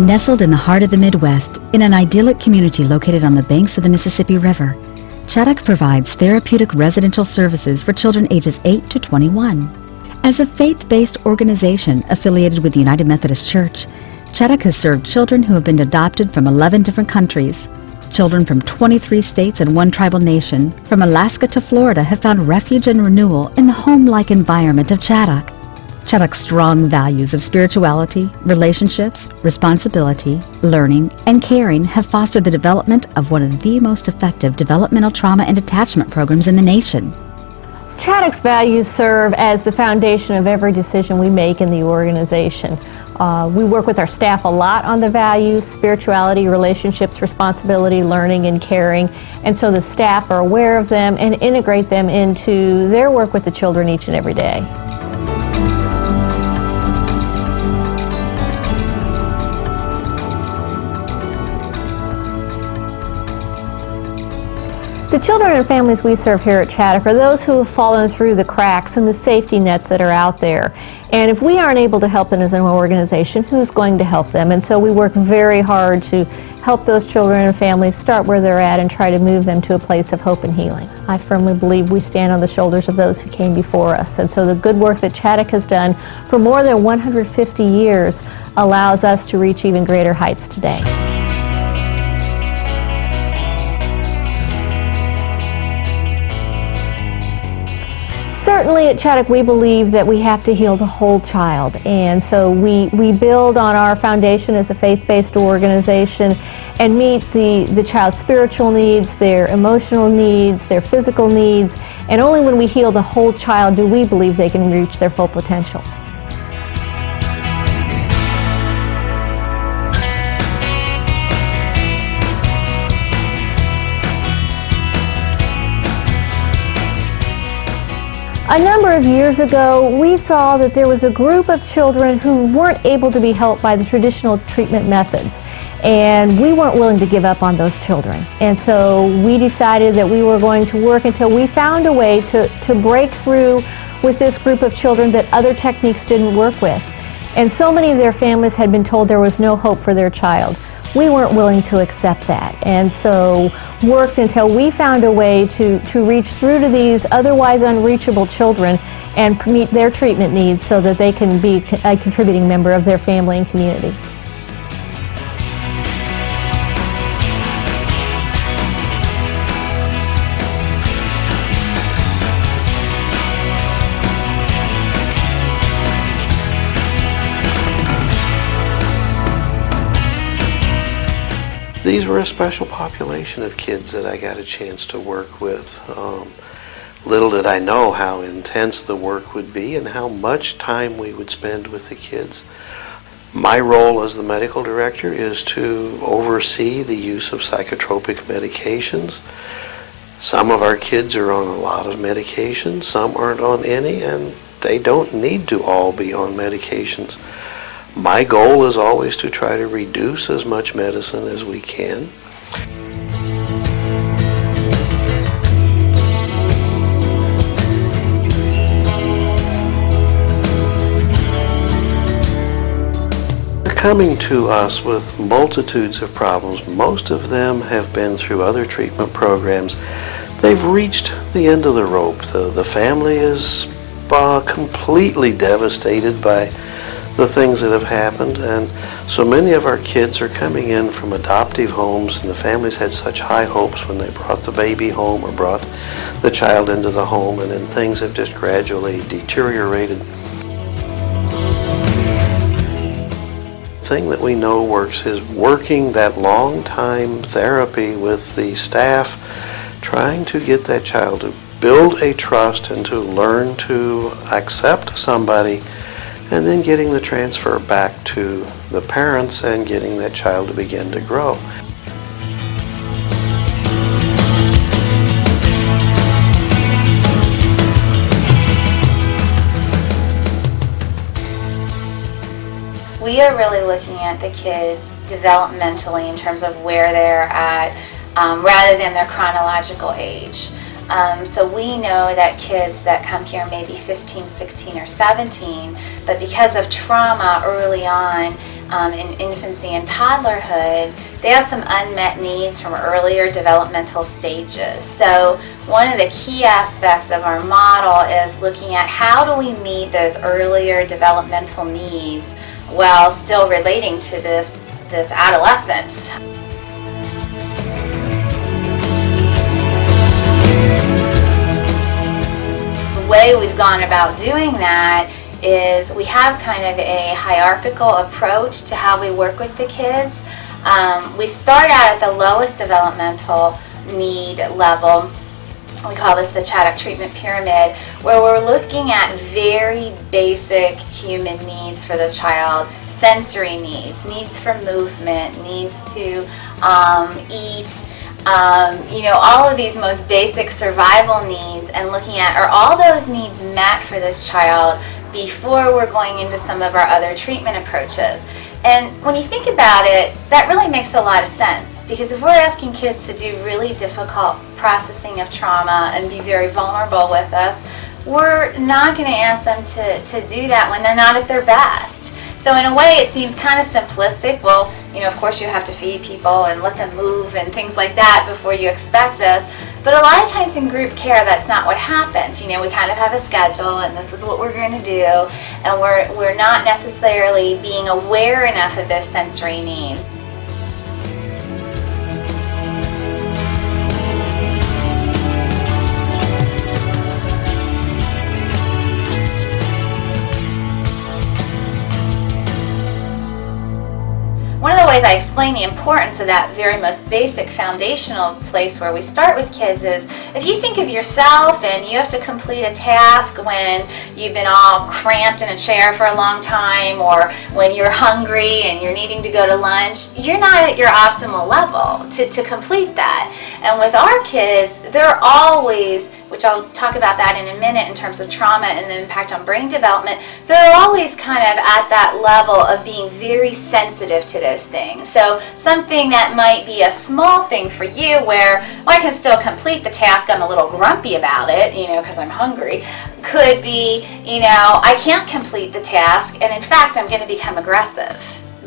Nestled in the heart of the Midwest, in an idyllic community located on the banks of the Mississippi River, Chaddock provides therapeutic residential services for children ages 8 to 21. As a faith-based organization affiliated with the United Methodist Church, Chaddock has served children who have been adopted from 11 different countries. Children from 23 states and one tribal nation, from Alaska to Florida, have found refuge and renewal in the home-like environment of Chaddock. Chaddock's strong values of spirituality, relationships, responsibility, learning, and caring have fostered the development of one of the most effective developmental trauma and attachment programs in the nation. Chaddock's values serve as the foundation of every decision we make in the organization. We work with our staff a lot on the values, spirituality, relationships, responsibility, learning, and caring, and so the staff are aware of them and integrate them into their work with the children each and every day. The children and families we serve here at Chaddock are those who have fallen through the cracks and the safety nets that are out there. And if we aren't able to help them as an organization, who's going to help them? And so we work very hard to help those children and families start where they're at and try to move them to a place of hope and healing. I firmly believe we stand on the shoulders of those who came before us. And so the good work that Chaddock has done for more than 150 years allows us to reach even greater heights today. Certainly at Chaddock we believe that we have to heal the whole child, and so we build on our foundation as a faith-based organization and meet the child's spiritual needs, their emotional needs, their physical needs, and only when we heal the whole child do we believe they can reach their full potential. A number of years ago, we saw that there was a group of children who weren't able to be helped by the traditional treatment methods, and we weren't willing to give up on those children. And so we decided that we were going to work until we found a way to break through with this group of children that other techniques didn't work with. And so many of their families had been told there was no hope for their child. We weren't willing to accept that, and so worked until we found a way to reach through to these otherwise unreachable children and meet their treatment needs so that they can be a contributing member of their family and community. These were a special population of kids that I got a chance to work with. Little did I know how intense the work would be and how much time we would spend with the kids. My role as the medical director is to oversee the use of psychotropic medications. Some of our kids are on a lot of medications, some aren't on any, and they don't need to all be on medications. My goal is always to try to reduce as much medicine as we can. They're coming to us with multitudes of problems. Most of them have been through other treatment programs. They've reached the end of the rope. The family is completely devastated by the things that have happened, and so many of our kids are coming in from adoptive homes, and the families had such high hopes when they brought the baby home or brought the child into the home, and then things have just gradually deteriorated. The thing that we know works is working that long time therapy with the staff, trying to get that child to build a trust and to learn to accept somebody, and then getting the transfer back to the parents and getting that child to begin to grow. We are really looking at the kids developmentally in terms of where they're at rather than their chronological age. So we know that kids that come here may be 15, 16, or 17, but because of trauma early on, in infancy and toddlerhood, they have some unmet needs from earlier developmental stages. So one of the key aspects of our model is looking at how do we meet those earlier developmental needs while still relating to this adolescent. The way we've gone about doing that is we have kind of a hierarchical approach to how we work with the kids. We start out at the lowest developmental need level. We call this the Chaddock Treatment Pyramid, where we're looking at very basic human needs for the child. Sensory needs, needs for movement, needs to eat, all of these most basic survival needs, and looking at, are all those needs met for this child before we're going into some of our other treatment approaches. And when you think about it, that really makes a lot of sense, because if we're asking kids to do really difficult processing of trauma and be very vulnerable with us, we're not going to ask them to do that when they're not at their best. So in a way, it seems kind of simplistic. Well, of course you have to feed people and let them move and things like that before you expect this. But a lot of times in group care, that's not what happens. We kind of have a schedule, and this is what we're going to do, and we're not necessarily being aware enough of those sensory needs. One of the ways I explain the importance of that very most basic foundational place where we start with kids is, if you think of yourself and you have to complete a task when you've been all cramped in a chair for a long time, or when you're hungry and you're needing to go to lunch, you're not at your optimal level to complete that. And with our kids, they're always, which I'll talk about that in a minute in terms of trauma and the impact on brain development, they're always kind of at that level of being very sensitive to those things. So something that might be a small thing for you where, well, I can still complete the task, I'm a little grumpy about it, because I'm hungry, could be, I can't complete the task, and in fact I'm going to become aggressive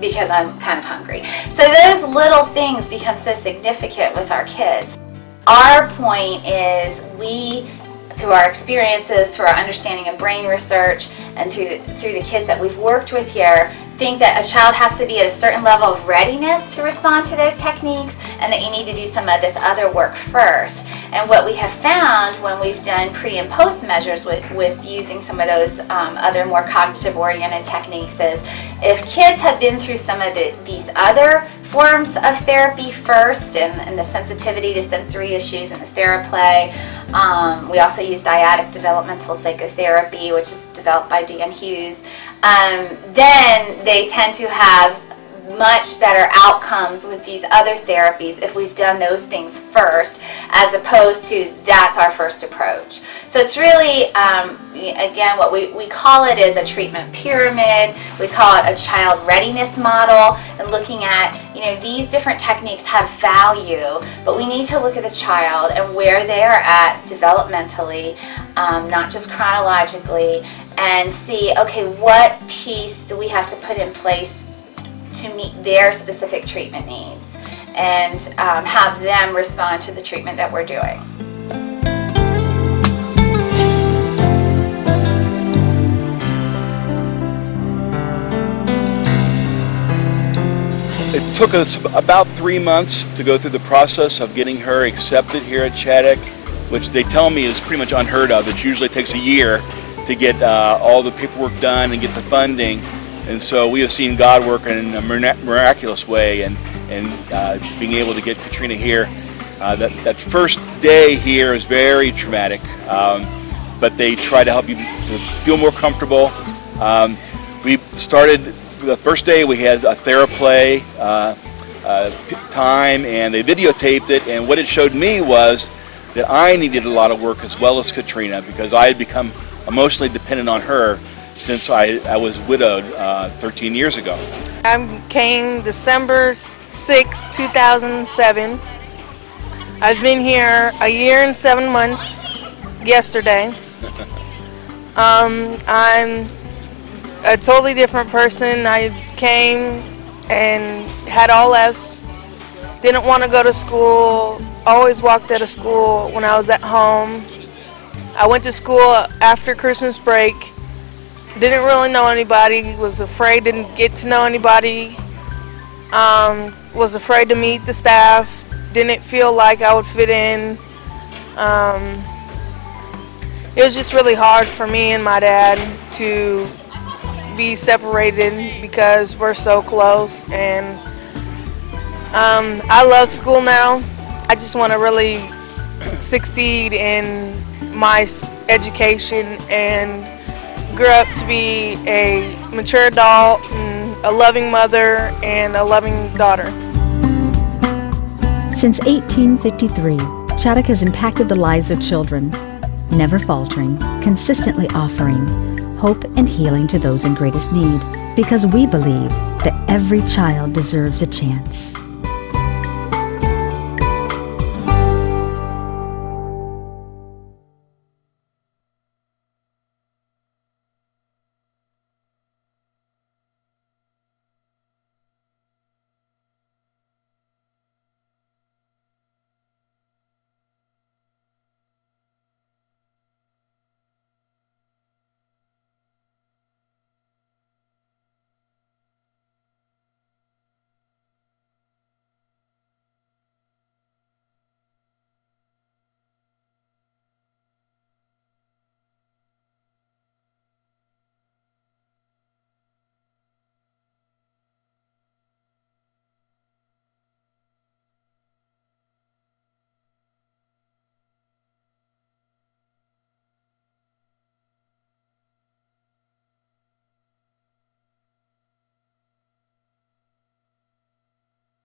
because I'm kind of hungry. So those little things become so significant with our kids. Our point is, we, through our experiences, through our understanding of brain research, and through the kids that we've worked with here, think that a child has to be at a certain level of readiness to respond to those techniques, and that you need to do some of this other work first. And what we have found when we've done pre and post measures with using some of those other more cognitive oriented techniques is, if kids have been through some of these other forms of therapy first, and the sensitivity to sensory issues and the TheraPlay. We also use dyadic developmental psychotherapy, which is developed by Dan Hughes. Then they tend to have much better outcomes with these other therapies if we've done those things first, as opposed to that's our first approach. So it's really, again, what we call it is a treatment pyramid. We call it a child readiness model, and looking at, these different techniques have value, but we need to look at the child and where they are at developmentally, not just chronologically, and see, okay, what piece do we have to put in place to meet their specific treatment needs, and have them respond to the treatment that we're doing. It took us about 3 months to go through the process of getting her accepted here at Chaddock, which they tell me is pretty much unheard of. It usually takes a year to get all the paperwork done and get the funding. And so we have seen God work in a miraculous way, and being able to get Katrina here. That first day here is very traumatic, but they try to help you to feel more comfortable. We started, the first day we had a TheraPlay time, and they videotaped it, and what it showed me was that I needed a lot of work as well as Katrina, because I had become emotionally dependent on her since I was widowed 13 years ago. I came December 6, 2007. I've been here a year and 7 months yesterday. I'm a totally different person. I came and had all F's. Didn't want to go to school, always walked out of school when I was at home. I went to school after Christmas break. Didn't really know anybody, was afraid to get to know anybody, was afraid to meet the staff, didn't feel like I would fit in. It was just really hard for me and my dad to be separated because we're so close. And I love school now. I just want to really succeed in my education and grew up to be a mature adult and a loving mother and a loving daughter. Since 1853, Chaddock has impacted the lives of children, never faltering, consistently offering hope and healing to those in greatest need, because we believe that every child deserves a chance.